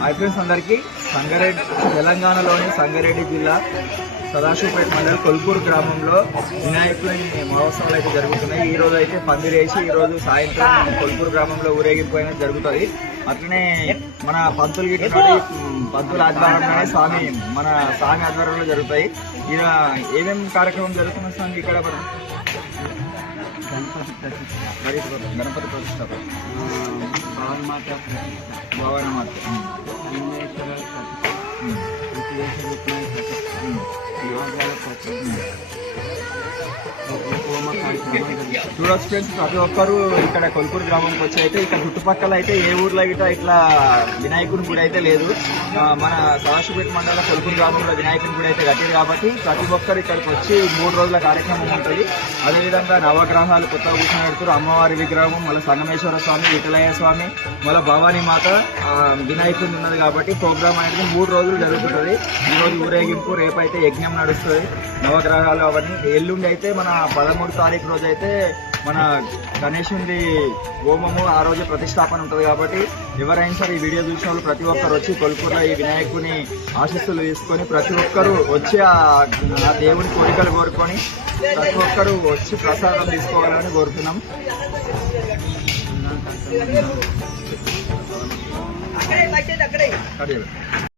Hi friends అందరికీ. సంగారెడ్డి తెలంగాణలోని సంగారెడ్డి జిల్లా సదాశివపేట మండలం కొల్పూరు గ్రామంలో వినాయకుని మహోత్సవాలు అయితే జరుగుతున్నాయి. ఈ రోజు అయితే పందిరేసి ఈ రోజు సాయంత్రం కొల్పూరు గ్రామంలో ఊరేగింపు అనేది జరుగుతుంది. అట్లనే మన పంతులు గిట్ల పంతుల ఆధ్వర్యంలోనే మన స్వామి ఆధ్వర్యంలో జరుగుతాయి. ఇలా ఏమేమి కార్యక్రమం జరుగుతున్న స్వామి ఇక్కడ గణపతి ప్రతిష్ట, భవన మాత, చూడొచ్చు ఫ్రెండ్స్. ప్రతి ఒక్కరు ఇక్కడ కొల్పూరు గ్రామంకి వచ్చి అయితే ఇక్కడ చుట్టుపక్కల అయితే ఏ ఊర్లో ఇట్లా వినాయకుని గుడి అయితే లేదు. మన సదాశివపేట మండలం కొల్పూరు గ్రామంలో వినాయకుని గుడి అయితే కట్టింది కాబట్టి ప్రతి ఒక్కరు ఇక్కడికి వచ్చి 3 రోజుల కార్యక్రమం ఉంటుంది. అదేవిధంగా నవగ్రహాలు కొత్తగా కూర్చొని పెడుతున్నారు. అమ్మవారి విగ్రహం, మళ్ళీ సంగమేశ్వర స్వామి, విఠలయ్య స్వామి, మళ్ళీ భవానీ మాత, వినాయకుని ఉన్నది కాబట్టి ప్రోగ్రామ్ అనేది 3 రోజులు జరుగుతుంది. ఈ రోజు ఊరేగింపు, రేపు అయితే యజ్ఞం నడుస్తుంది, నవగ్రహాలు అవన్నీ. ఎల్లుండి అయితే మన 13వ తారీఖు రోజు అయితే మన గణేశుని హోమము, ఆ రోజు ప్రతిష్టాపన ఉంటుంది. కాబట్టి ఎవరైనా సరే ఈ వీడియో చూసిన వాళ్ళు ప్రతి ఒక్కరు వచ్చి కొల్పూరులో ఈ వినాయకుని ఆశీస్సులు తీసుకొని ప్రతి ఒక్కరు వచ్చి ఆ దేవుని కోరికలు కోరుకొని ప్రతి ఒక్కరు వచ్చి ప్రసాదం తీసుకోవాలని కోరుతున్నాం.